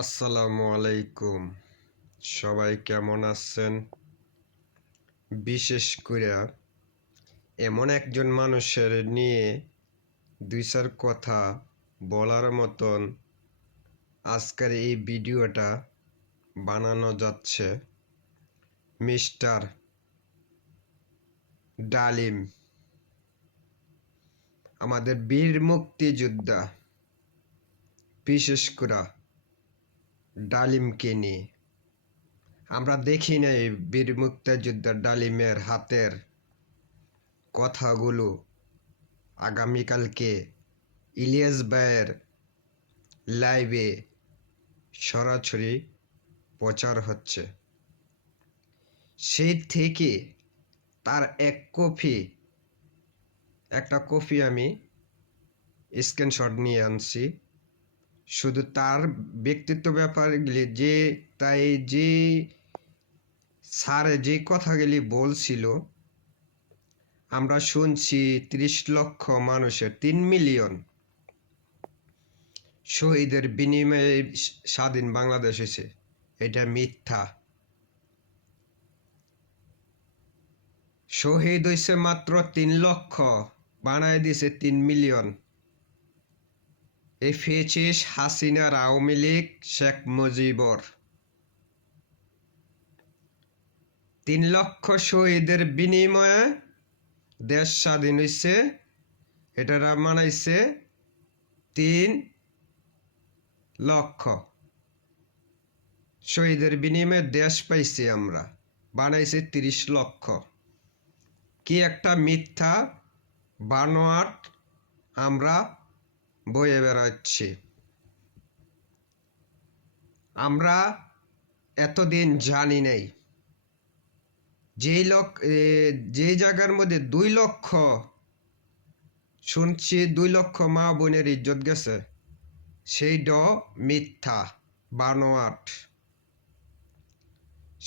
আসসালামু আলাইকুম। সবাই কেমন আছেন? বিশেষ করে এমন একজন মানুষের নিয়ে দুই চার কথা বলার মতন আজকের এই ভিডিওটা বানানো যাচ্ছে। মিস্টার ডালিম, আমাদের বীর মুক্তিযোদ্ধা, বিশেষ করে ডালিমকে নিয়ে। আমরা দেখি না এই বীর মুক্তিযোদ্ধা ডালিমের হাতের কথাগুলো আগামীকালকে ইলিয়াস ভাইয়ের লাইভে সরাসরি প্রচার হচ্ছে। সেই থেকে তার একটা কপি আমি স্ক্রিনশট নিয়ে আনছি। শুধু তার ব্যক্তিত্ব ব্যাপারগুলি যে স্যার যে কথাগুলি বলছিল আমরা শুনছি 30 লক্ষ মানুষের 3 মিলিয়ন শহীদের বিনিময়ে স্বাধীন বাংলাদেশ হয়েছে। এটা মিথ্যা। শহীদ হয়েছে মাত্র 3 লক্ষ, বানায় দিছে 3 মিলিয়ন। এই ফেসিস হাসিনার আওয়ামী লীগ শেখ মুজিবর 3 লক্ষ শহীদের বিনিময়ে দেশ স্বাধীন হয়েছে। এটারা মানাইছে 3 লক্ষ শহীদের বিনিময়ে দেশ পাইছি আমরা, বানাইছে 30 লক্ষ। কি একটা মিথ্যা বানোয়াট আমরা বয়ে বেড়াচ্ছি। আমরা এতদিন জানি নাই যে জায়গার মধ্যে 2 লক্ষ শুনছি, 2 লক্ষ মা বোনের ইজ্জত গেছে, সেইটা মিথ্যা বানোয়াট।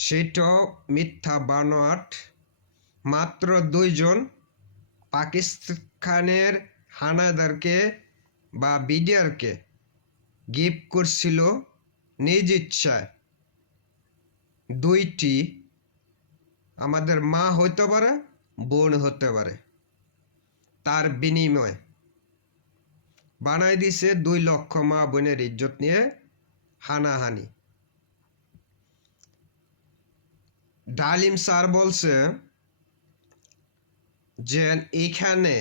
সেটাও মিথ্যা বানোয়াট। মাত্র 2 জন পাকিস্তানের হানাদারকে বা বিডিআরকে গিফট করছিল নিজ ইচ্ছায়। 2টি আমাদের মা হতে পারে, বোন হতে পারে, তার বিনিময়ে বানাই দিছে 2 লক্ষ মা বোনের ইজ্জত নিয়ে হানাহানি। ডালিম স্যার বলছে যে এখানে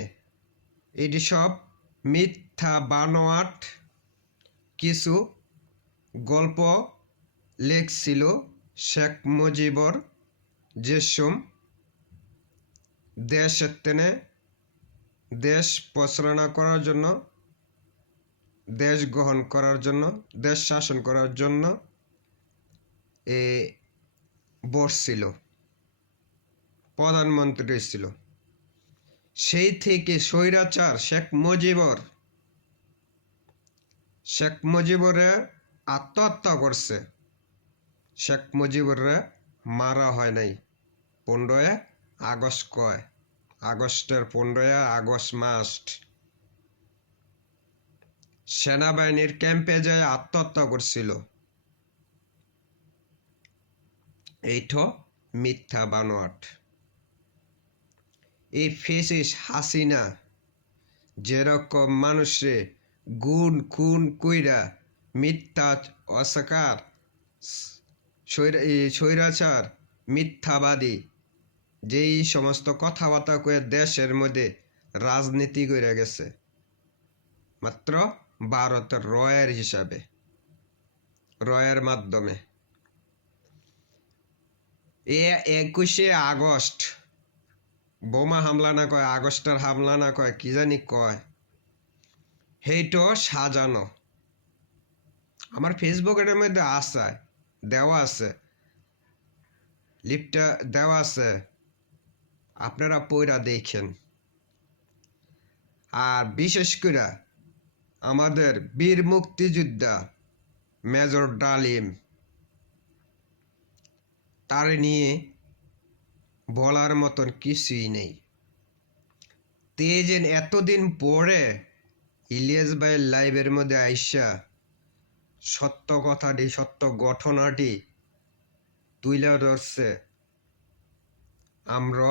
এটি সব মিথ্যা বানোয়াট কিছু গল্প লেখছিল শেখ মুজিবর, যেসব দেশের তেনে দেশ পরিচালনা করার জন্য, দেশ গ্রহণ করার জন্য, দেশ শাসন করার জন্য বসছিল, প্রধানমন্ত্রী ছিল। সেই থেকে স্বৈরাচার শেখ মুজিবরে আত্মহত্যা করছে। শেখ মুজিবরে মারা হয় নাই। 15 আগস্ট কয়, আগস্টের 15 আগস্ট মাস সেনাবাহিনীর ক্যাম্পে যায় আত্মহত্যা করছিল। এইটা মিথ্যা বানোয়াট। এই ফেসিস হাসিনা যেরকম মানুষে খুন কইরা মিথ্যা অস্বীকার, স্বৈরাচার, মিথ্যাবাদী, যেই সমস্ত কথাবার্তা কয়ে দেশের মধ্যে রাজনীতি করে গেছে মাত্র ভারতের রয়ের হিসাবে, রয়ের মাধ্যমে। 21 আগস্ট বোমা হামলা না কয়, আগস্টের হামলা না কয়, কি জানি কয়, সেইটা সাজানো। আমার ফেসবুকের মধ্যে দেওয়া আছে, লিপটা দেওয়া আছে, আপনারা পড়া দেখেন। আর বিশেষ করে আমাদের বীর মুক্তিযোদ্ধা মেজর ডালিম, তার নিয়ে বলার মতন কিছুই নেই। তেজেন এতদিন পরে ইলিয়াস ভাইয়ের লাইভের মধ্যে আইসা সত্য কথাটি, সত্য ঘটনাটি তুলে ধরছে আমরা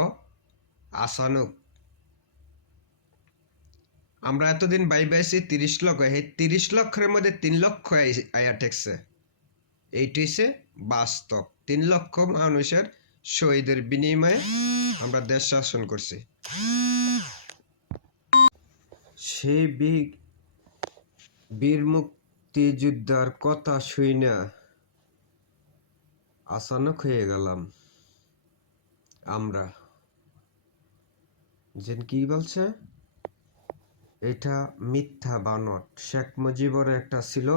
আসানুক। আমরা এতদিন বাইবাইছি 30 লক্ষ, এই 30 লক্ষের মধ্যে 3 লক্ষ আয়া ঠেকছে। এইটি হচ্ছে বাস্তব। 3 লক্ষ মানুষের শহীদের বিনিময়ে আমরা দেশ শাসন করছি। সেই বীর মুক্তিযোদ্ধার কথা শুইনা আচানক হয়ে গেলাম আমরা। যে কি বলছে এটা মিথ্যা বানট। শেখ মুজিবর একটা ছিল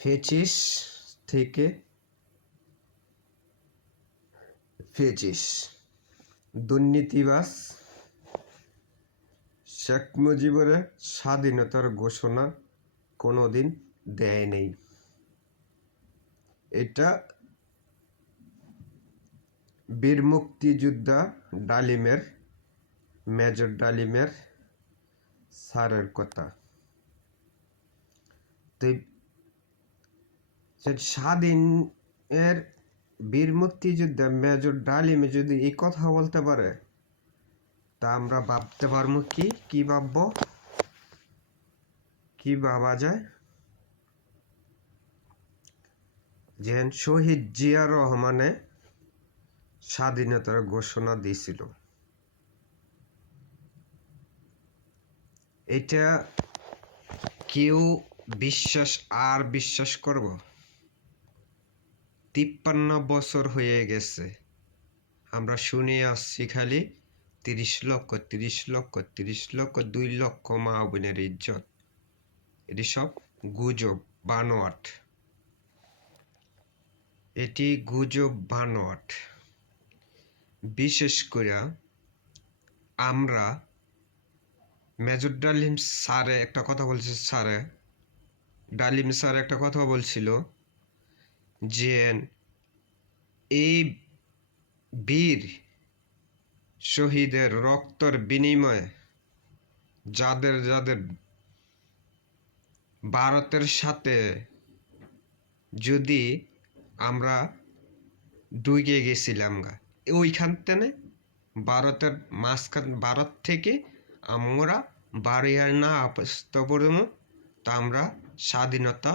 ফেচিস থেকে ফেচিস দুর্নীতিবাজ। শেখ মুজিবরের স্বাধীনতার ঘোষণা কোনোদিন দেয় নেই। এটা বীর মুক্তিযোদ্ধা ডালিমের, মেজর ডালিমের স্যারের কথা। স্বাধীনের বীর মুক্তিযোদ্ধা মেজর ডালিমে যদি এই কথা বলতে পারে, তা আমরা ভাবতে পারবো কি ভাববো, কি ভাবা যায়? যে শহীদ জিয়া রহমানে স্বাধীনতার ঘোষণা দিয়েছিল। এটা কেউ বিশ্বাস করব? 53 বছর হয়ে গেছে আমরা শুনে আসছি খালি 30 লক্ষ 30 লক্ষ 30 লক্ষ, 2 লক্ষ মা বোনের ইজ্জত। এটি সব গুজব, বানোয়াট। এটি গুজব, বানোয়াট। বিশেষ করে আমরা মেজর ডালিম স্যারে একটা কথা বলছে, ডালিম স্যার একটা কথা বলছিল যে এই বীর শহীদের রক্তের বিনিময়ে যাদের ভারতের সাথে যদি আমরা ডুবে গেছিলাম ওইখান থেকে ভারত থেকে আমরা বাড়ি না আসতে পারবো, তা আমরা স্বাধীনতা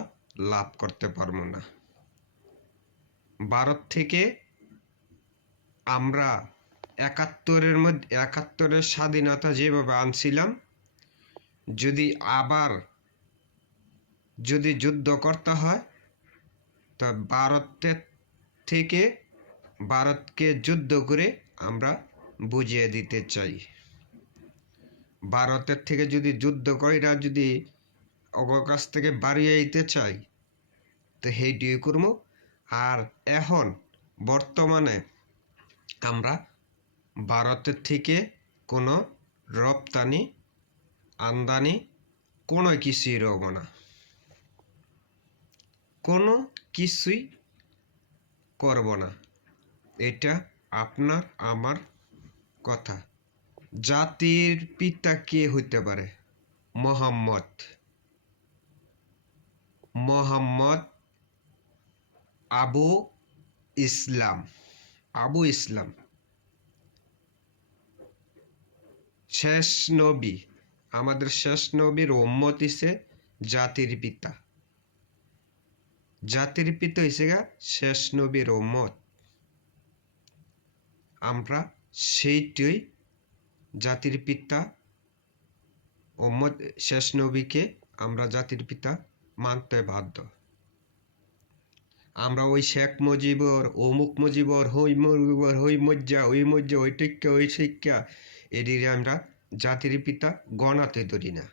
লাভ করতে পারবো না। ভারত থেকে আমরা 71-এর স্বাধীনতা যেভাবে আনছিলাম, যদি যুদ্ধ করতে হয়, তা ভারতকে যুদ্ধ করে আমরা বুঝিয়ে দিতে চাই। ভারতের থেকে যদি যুদ্ধ করে এরা যদি ওর কাছ থেকে বাড়িয়ে দিতে চাই, তো সেইটি করবো। আর এখন বর্তমানে আমরা ভারতের থেকে কোনো রপ্তানি আমদানি কোনো কিছুই রব না, কোনো কিছুই করব না। এটা আপনার আমার কথা। জাতির পিতা কে হইতে পারে? মোহাম্মদ আবু ইসলাম। শেষ নবী, আমাদের শেষ নবীর উম্মত হিসে জাতির পিতা হিসে শেষ নবীর উম্মত। আমরা সেইটাই জাতির পিতা উম্মত, শেষ নবীকে আমরা জাতির পিতা মানতে বাধ্য। আমরা ওই শেখ মুজিবর, অমুক মুজিবর, হই মজ্জা, ওই টিক্কা, ওই শিক্ষা, এদিকে আমরা জাতির পিতা গণাতে ধরি না।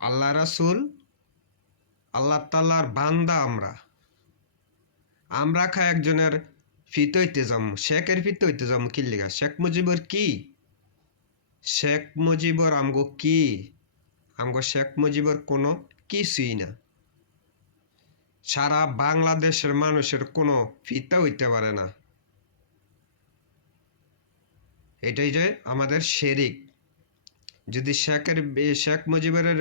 আল্লাহ রাসূল, আল্লাহ তাআলার বান্দা আমরা একজনের ফিত হইতে যাম, শেখের ফিত হইতে যাম কি লিগা? শেখ মুজিবর কি? শেখ মুজিবর আমগো কি? আমগো শেখ মুজিবর কোনো কিছুই না। সারা বাংলাদেশের মানুষের কোনো ফিতা হইতে পারে না। এটাই যে আমাদের শেরিক। যদি শেখ মুজিবরের